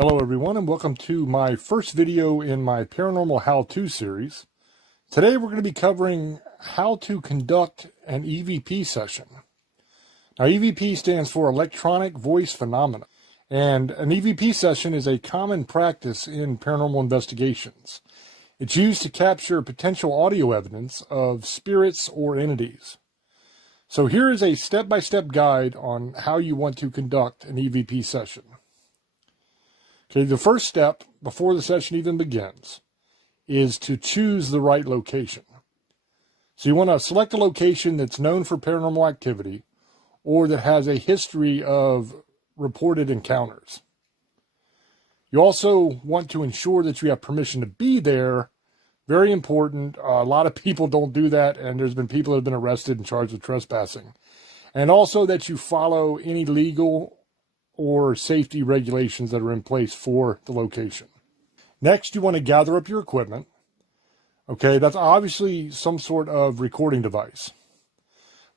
Hello everyone, and welcome to my first video in my Paranormal How-To series. Today we're going to be covering how to conduct an EVP session. Now EVP stands for Electronic Voice Phenomena, and an EVP session is a common practice in paranormal investigations. It's used to capture potential audio evidence of spirits or entities. So here is a step-by-step guide on how you want to conduct an EVP session. Okay, the first step before the session even begins is to choose the right location. So you want to select a location that's known for paranormal activity or that has a history of reported encounters. You also want to ensure that you have permission to be there. Very important. A lot of people don't do that, and there's been people that have been arrested and charged with trespassing. And also that you follow any legal or safety regulations that are in place for the location. Next, you want to gather up your equipment. Okay, that's obviously some sort of recording device.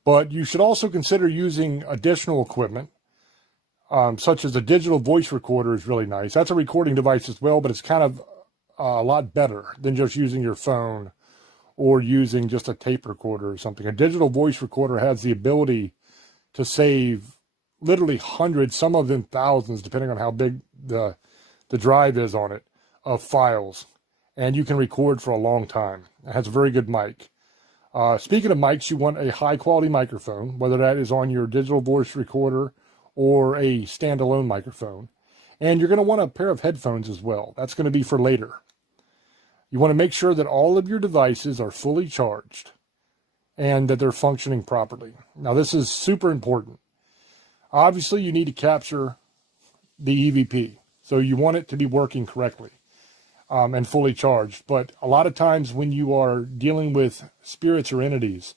But you should also consider using additional equipment, such as a digital voice recorder is really nice. That's a recording device as well, but it's kind of a lot better than just using your phone or using just a tape recorder or something. A digital voice recorder has the ability to save literally hundreds, some of them thousands, depending on how big the drive is on it, of files. And you can record for a long time. It has a very good mic. Speaking of mics, you want a high-quality microphone, whether that is on your digital voice recorder or a standalone microphone. And you're going to want a pair of headphones as well. That's going to be for later. You want to make sure that all of your devices are fully charged and that they're functioning properly. Now, this is super important. Obviously, you need to capture the EVP, so you want it to be working correctly and fully charged. But a lot of times when you are dealing with spirits or entities,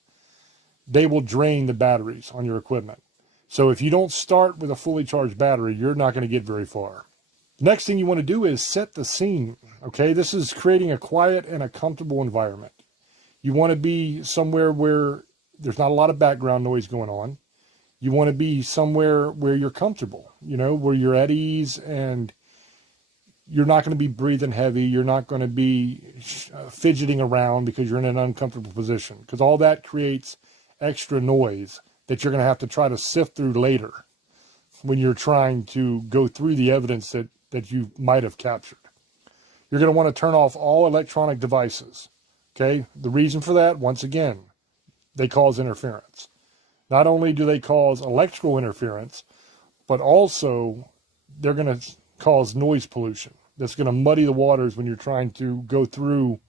they will drain the batteries on your equipment. So if you don't start with a fully charged battery, you're not going to get very far. The next thing you want to do is set the scene. Okay, this is creating a quiet and a comfortable environment. You want to be somewhere where there's not a lot of background noise going on. You want to be somewhere where you're comfortable, where you're at ease and you're not going to be breathing heavy. You're not going to be fidgeting around because you're in an uncomfortable position, because all that creates extra noise that you're going to have to try to sift through later when you're trying to go through the evidence that you might have captured. You're going to want to turn off all electronic devices. Okay. The reason for that, once again, they cause interference. Not only do they cause electrical interference, but also they're going to cause noise pollution. That's going to muddy the waters when you're trying to go through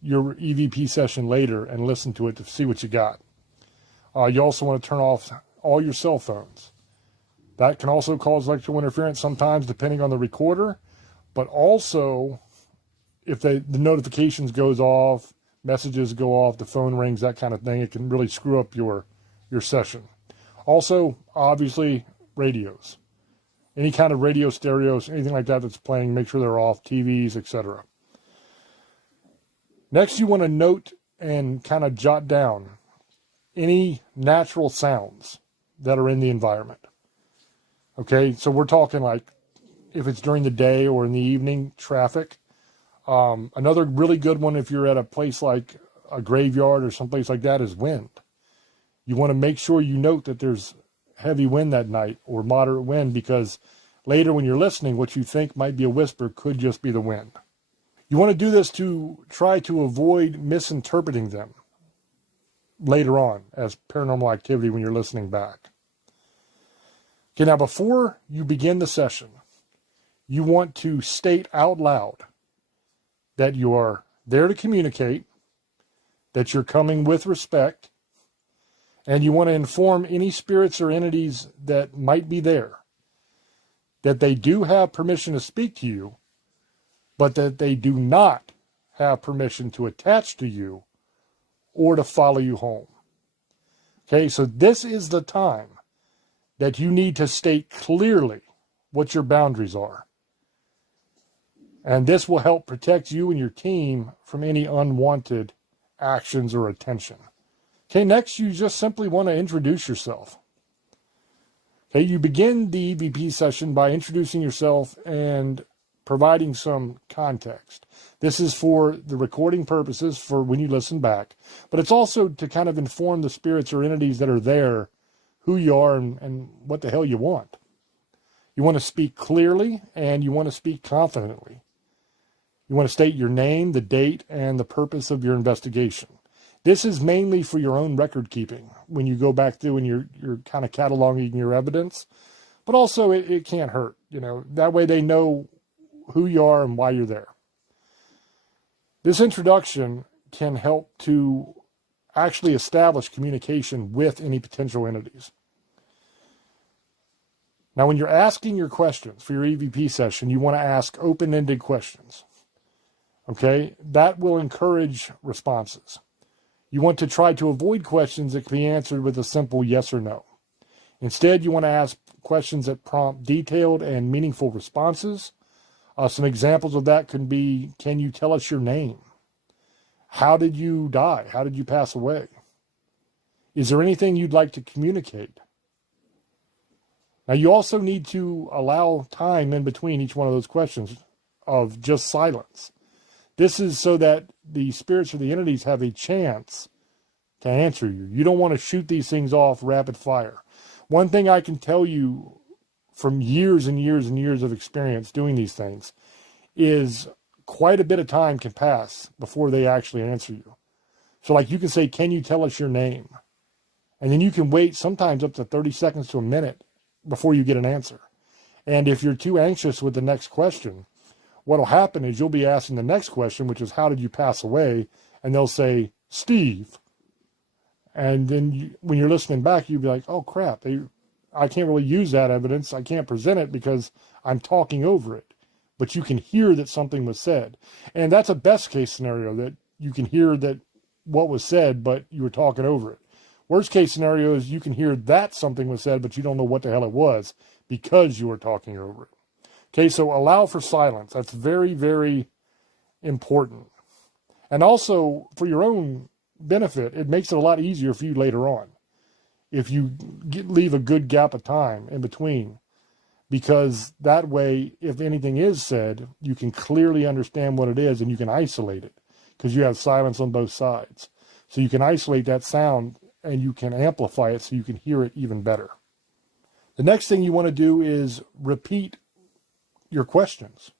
your EVP session later and listen to it to see what you got. You also want to turn off all your cell phones. That can also cause electrical interference sometimes depending on the recorder, but also if the notifications goes off, messages go off, the phone rings, that kind of thing, it can really screw up your session. Also, obviously, radios. Any kind of radio stereos, anything like that that's playing, make sure they're off, TVs, etc. Next, you want to note and kind of jot down any natural sounds that are in the environment. Okay, so we're talking like if it's during the day or in the evening, traffic. Another really good one if you're at a place like a graveyard or someplace like that is wind. You want to make sure you note that there's heavy wind that night or moderate wind, because later when you're listening, what you think might be a whisper could just be the wind. You want to do this to try to avoid misinterpreting them later on as paranormal activity when you're listening back. Okay, now before you begin the session, you want to state out loud that you are there to communicate, that you're coming with respect, and you want to inform any spirits or entities that might be there that they do have permission to speak to you, but that they do not have permission to attach to you or to follow you home. Okay, so this is the time that you need to state clearly what your boundaries are. And this will help protect you and your team from any unwanted actions or attention. Okay, next you just simply want to introduce yourself. Okay, you begin the EVP session by introducing yourself and providing some context. This is for the recording purposes for when you listen back, but it's also to kind of inform the spirits or entities that are there who you are and what the hell you want. You want to speak clearly and you want to speak confidently. You want to state your name, the date, and the purpose of your investigation. This is mainly for your own record keeping when you go back through and you're kind of cataloging your evidence, but also it can't hurt. That way they know who you are and why you're there. This introduction can help to actually establish communication with any potential entities. Now, when you're asking your questions for your EVP session, you want to ask open-ended questions. Okay? That will encourage responses. You want to try to avoid questions that can be answered with a simple yes or no. Instead, you want to ask questions that prompt detailed and meaningful responses. Some examples of that can be, can you tell us your name? How did you die? How did you pass away? Is there anything you'd like to communicate? Now, you also need to allow time in between each one of those questions of just silence. This is so that the spirits or the entities have a chance to answer you. You don't want to shoot these things off rapid fire. One thing I can tell you from years and years and years of experience doing these things is quite a bit of time can pass before they actually answer you. So like you can say, can you tell us your name? And then you can wait sometimes up to 30 seconds to a minute before you get an answer. And if you're too anxious with the next question, what'll happen is you'll be asking the next question, which is how did you pass away? And they'll say, Steve. And then when you're listening back, you'll be like, oh crap, I can't really use that evidence. I can't present it because I'm talking over it. But you can hear that something was said. And that's a best case scenario, that you can hear that what was said, but you were talking over it. Worst case scenario is you can hear that something was said, but you don't know what the hell it was because you were talking over it. Okay, so allow for silence. That's very, very important. And also, for your own benefit, it makes it a lot easier for you later on if you leave a good gap of time in between. Because that way, if anything is said, you can clearly understand what it is and you can isolate it because you have silence on both sides. So you can isolate that sound and you can amplify it so you can hear it even better. The next thing you want to do is repeat your questions.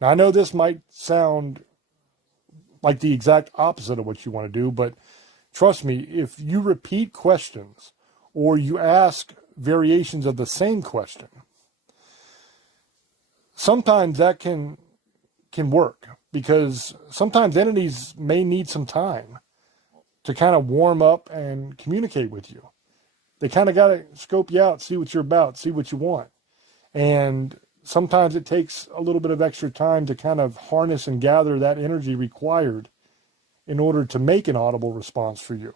Now, I know this might sound like the exact opposite of what you want to do, but trust me, if you repeat questions or you ask variations of the same question, sometimes that can work because sometimes entities may need some time to kind of warm up and communicate with you. They kind of got to scope you out, see what you're about, see what you want. And sometimes it takes a little bit of extra time to kind of harness and gather that energy required in order to make an audible response for you.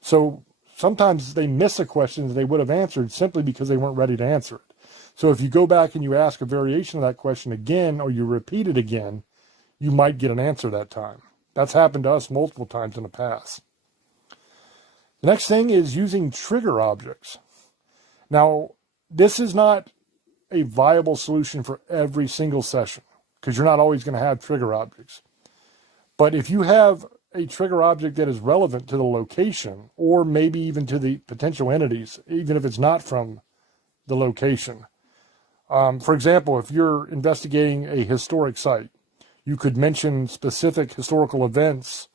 So sometimes they miss a question that they would have answered simply because they weren't ready to answer it. So if you go back and you ask a variation of that question again, or you repeat it again, you might get an answer that time. That's happened to us multiple times in the past. The next thing is using trigger objects. Now, this is not a viable solution for every single session because you're not always going to have trigger objects. But if you have a trigger object that is relevant to the location or maybe even to the potential entities, even if it's not from the location. For example, if you're investigating a historic site, you could mention specific historical events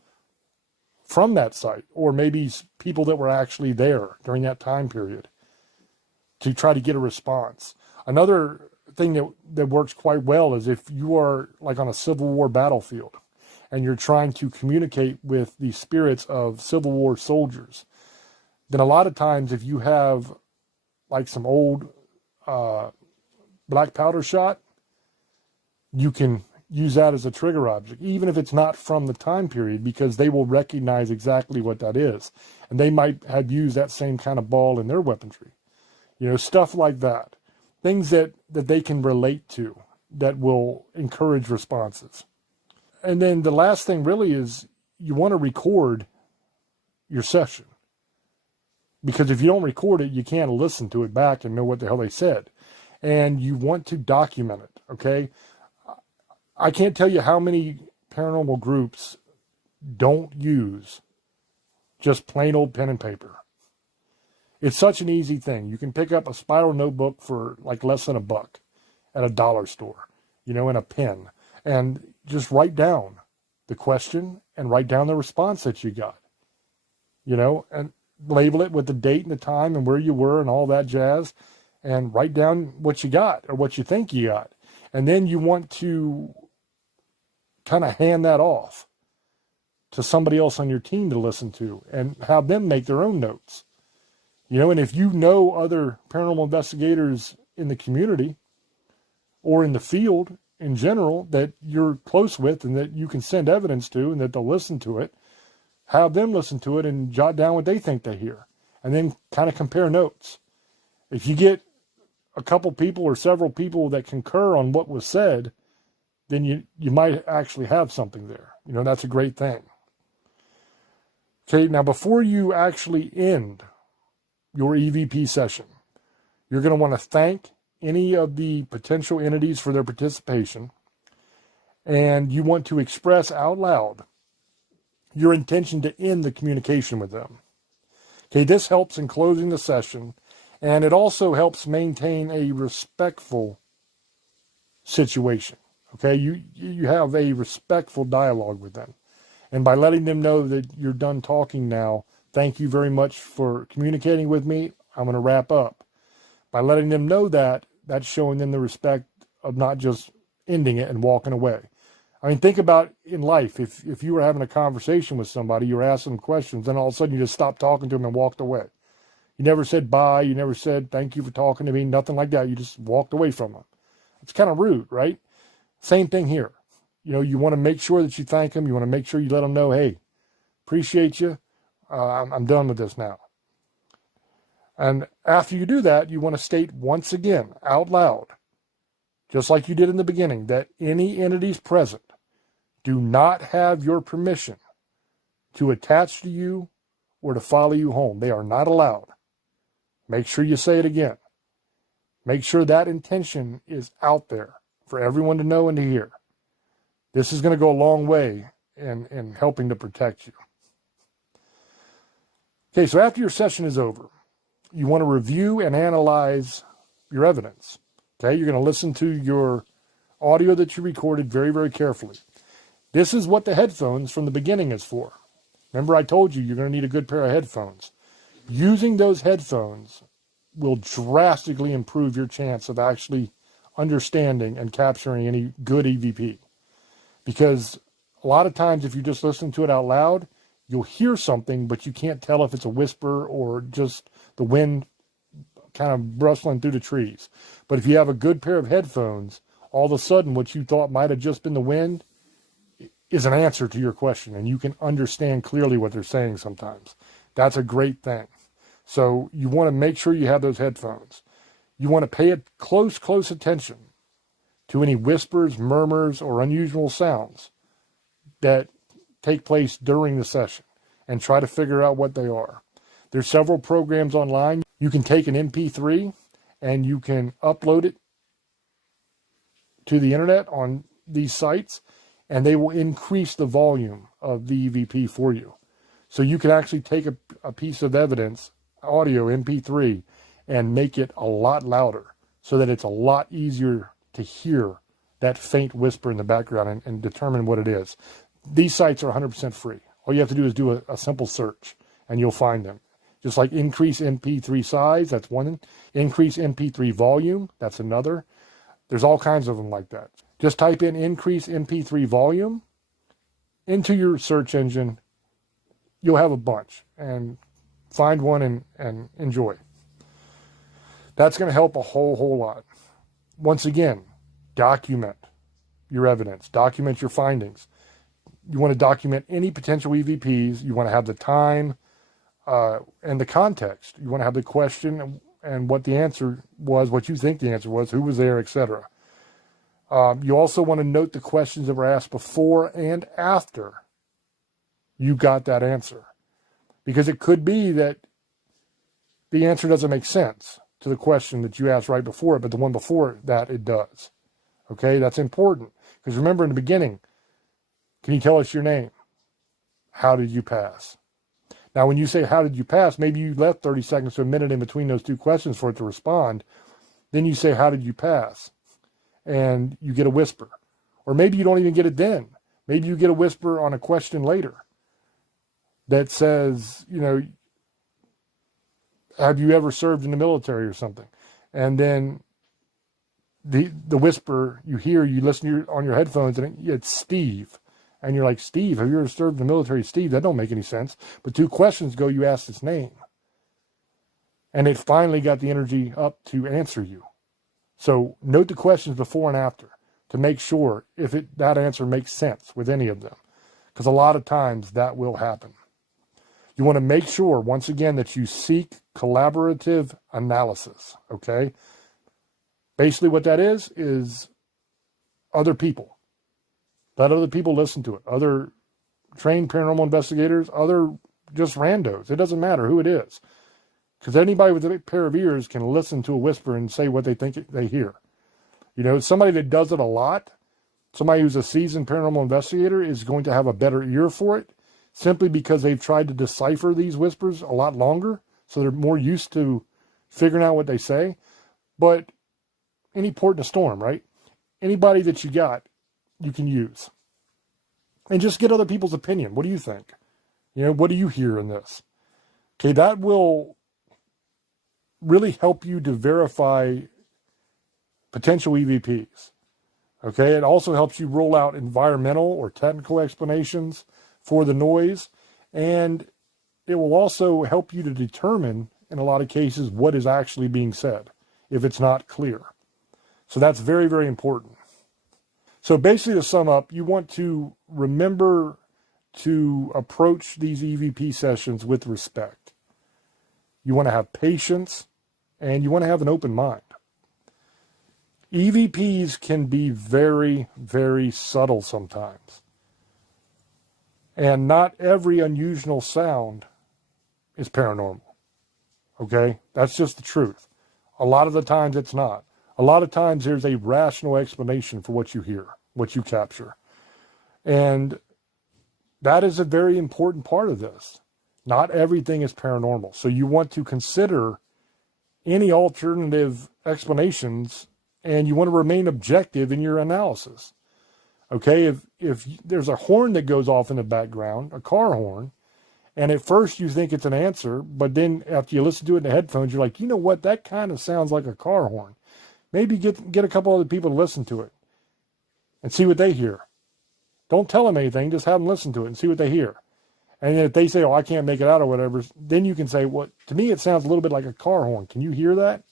from that site, or maybe people that were actually there during that time period to try to get a response. Another thing that works quite well is if you are like on a Civil War battlefield and you're trying to communicate with the spirits of Civil War soldiers, then a lot of times if you have like some old black powder shot, you can use that as a trigger object, even if it's not from the time period, because they will recognize exactly what that is. And they might have used that same kind of ball in their weaponry. Stuff like that. Things that they can relate to that will encourage responses. And then the last thing really is you want to record your session. Because if you don't record it, you can't listen to it back and know what the hell they said. And you want to document it, okay? I can't tell you how many paranormal groups don't use just plain old pen and paper. It's such an easy thing. You can pick up a spiral notebook for like less than $1 at a dollar store, and a pen, and just write down the question and write down the response that you got, and label it with the date and the time and where you were and all that jazz, and write down what you got or what you think you got. And then you want to kind of hand that off to somebody else on your team to listen to and have them make their own notes. And if you know other paranormal investigators in the community or in the field in general that you're close with and that you can send evidence to and that they'll listen to it, have them listen to it and jot down what they think they hear, and then kind of compare notes. If you get a couple people or several people that concur on what was said, then you might actually have something there. That's a great thing. Okay, now before you actually end your EVP session, you're going to want to thank any of the potential entities for their participation, and you want to express out loud your intention to end the communication with them. Okay, this helps in closing the session, and it also helps maintain a respectful situation. Okay, you have a respectful dialogue with them. And by letting them know that you're done talking now, thank you very much for communicating with me, I'm going to wrap up. By letting them know that, that's showing them the respect of not just ending it and walking away. I mean, think about in life, if you were having a conversation with somebody, you were asking them questions, then all of a sudden you just stopped talking to them and walked away. You never said bye, you never said thank you for talking to me, nothing like that. You just walked away from them. It's kind of rude, right? Same thing here. You want to make sure that you thank them. You want to make sure you let them know, hey, appreciate you. I'm done with this now. And after you do that, you want to state once again, out loud, just like you did in the beginning, that any entities present do not have your permission to attach to you or to follow you home. They are not allowed. Make sure you say it again. Make sure that intention is out there for everyone to know and to hear. This is going to go a long way in helping to protect you. Okay, so after your session is over, you want to review and analyze your evidence. Okay, you're going to listen to your audio that you recorded very, very carefully. This is what the headphones from the beginning is for. Remember I told you you're going to need a good pair of headphones. Using those headphones will drastically improve your chance of actually understanding and capturing any good EVP. Because a lot of times if you just listen to it out loud, you'll hear something, but you can't tell if it's a whisper or just the wind kind of rustling through the trees. But if you have a good pair of headphones, all of a sudden what you thought might have just been the wind is an answer to your question, and you can understand clearly what they're saying sometimes. That's a great thing. So you want to make sure you have those headphones. You want to pay close attention to any whispers, murmurs, or unusual sounds that take place during the session, and try to figure out what they are. There's several programs online. You can take an MP3 and you can upload it to the internet on these sites, and they will increase the volume of the EVP for you. So you can actually take a piece of evidence, audio, MP3, and make it a lot louder so that it's a lot easier to hear that faint whisper in the background and determine what it is. These sites are 100% free. All you have to do is do a simple search, and you'll find them. Just like increase MP3 size, that's one. Increase MP3 volume, that's another. There's all kinds of them like that. Just type in increase MP3 volume into your search engine. You'll have a bunch, and find one and enjoy. That's going to help a whole lot. Once again, document your evidence. Document your findings. You want to document any potential EVPs. You want to have the time and the context. You want to have the question and what the answer was, what you think the answer was, who was there, etc. You also want to note the questions that were asked before and after you got that answer. Because it could be that the answer doesn't make sense to the question that you asked right before it, but the one before that, it does. Okay, that's important. Because remember in the beginning, can you tell us your name? How did you pass? Now, when you say, how did you pass? Maybe you left 30 seconds to a minute in between those two questions for it to respond. Then you say, how did you pass? And you get a whisper. Or maybe you don't even get it then. Maybe you get a whisper on a question later that says, have you ever served in the military or something? And then the whisper you hear, you listen on your headphones, and it's Steve. And you're like, Steve, have you ever served in the military? Steve, that don't make any sense. But 2 questions ago, you asked his name. And it finally got the energy up to answer you. So note the questions before and after to make sure if that answer makes sense with any of them. Because a lot of times that will happen. You want to make sure, once again, that you seek collaborative analysis, okay? Basically what that is other people. Let other people listen to it. Other trained paranormal investigators, other just randos. It doesn't matter who it is. Because anybody with a pair of ears can listen to a whisper and say what they think they hear. Somebody that does it a lot, somebody who's a seasoned paranormal investigator is going to have a better ear for it, simply because they've tried to decipher these whispers a lot longer, so they're more used to figuring out what they say. But any port in a storm, right? Anybody that you got, you can use. And just get other people's opinion. What do you think? What do you hear in this? Okay, that will really help you to verify potential EVPs. Okay, it also helps you roll out environmental or technical explanations for the noise, and it will also help you to determine, in a lot of cases, what is actually being said, if it's not clear. So that's very, very important. So basically, to sum up, you want to remember to approach these EVP sessions with respect. You want to have patience, and you want to have an open mind. EVPs can be very, very subtle sometimes. And not every unusual sound is paranormal. Okay? That's just the truth. A lot of the times it's not. A lot of times there's a rational explanation for what you hear, what you capture. And that is a very important part of this. Not everything is paranormal. So you want to consider any alternative explanations, and you want to remain objective in your analysis. Okay, if there's a horn that goes off in the background, a car horn, and at first you think it's an answer, but then after you listen to it in the headphones, you're like, you know what, that kind of sounds like a car horn. Maybe get a couple other people to listen to it and see what they hear. Don't tell them anything, just have them listen to it and see what they hear. And then if they say, oh, I can't make it out or whatever, then you can say, well, to me it sounds a little bit like a car horn. Can you hear that?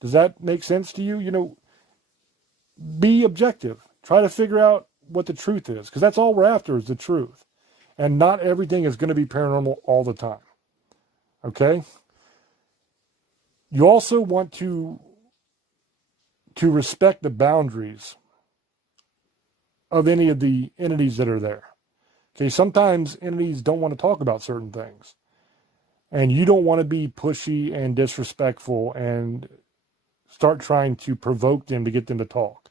Does that make sense to you? Be objective. Try to figure out what the truth is, because that's all we're after is the truth. And not everything is going to be paranormal all the time. Okay? You also want to respect the boundaries of any of the entities that are there. Okay, sometimes entities don't want to talk about certain things. And you don't want to be pushy and disrespectful and start trying to provoke them to get them to talk.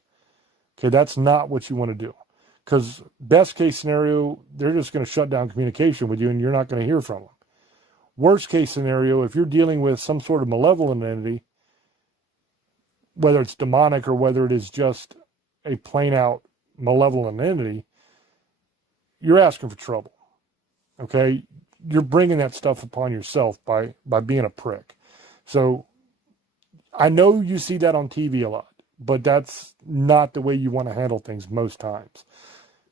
Okay, that's not what you want to do. Because best case scenario, they're just going to shut down communication with you and you're not going to hear from them. Worst case scenario, if you're dealing with some sort of malevolent entity, whether it's demonic or whether it is just a plain out malevolent entity, you're asking for trouble. Okay? You're bringing that stuff upon yourself by being a prick. So I know you see that on TV a lot, but that's not the way you want to handle things most times.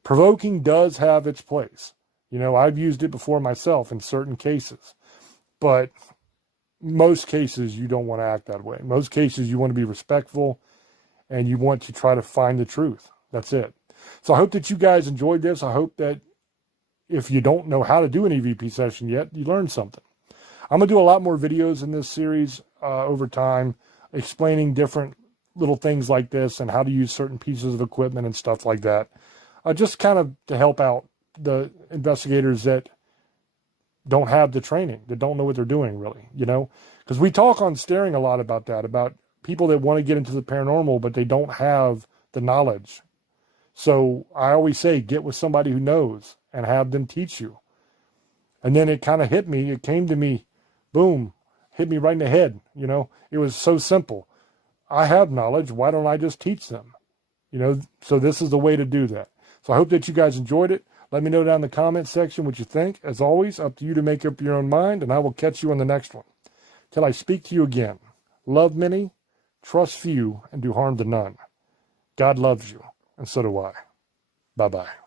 Provoking does have its place. I've used it before myself in certain cases, but most cases you don't want to act that way. Most cases you want to be respectful and you want to try to find the truth. That's it. So I hope that you guys enjoyed this. I hope that if you don't know how to do an EVP session yet, you learned something. I'm going to do a lot more videos in this series over time, explaining different little things like this and how to use certain pieces of equipment and stuff like that. Just kind of to help out the investigators that don't have the training, that don't know what they're doing really, you know? Because we talk on Staring a lot about that, about people that want to get into the paranormal, but they don't have the knowledge. So I always say, get with somebody who knows and have them teach you. And then it kind of hit me. It came to me, boom, hit me right in the head. You know, it was so simple. I have knowledge. Why don't I just teach them? You know, so this is the way to do that. So I hope that you guys enjoyed it. Let me know down in the comment section what you think. As always, up to you to make up your own mind, and I will catch you on the next one. Till I speak to you again, love many, trust few, and do harm to none. God loves you, and so do I. Bye-bye.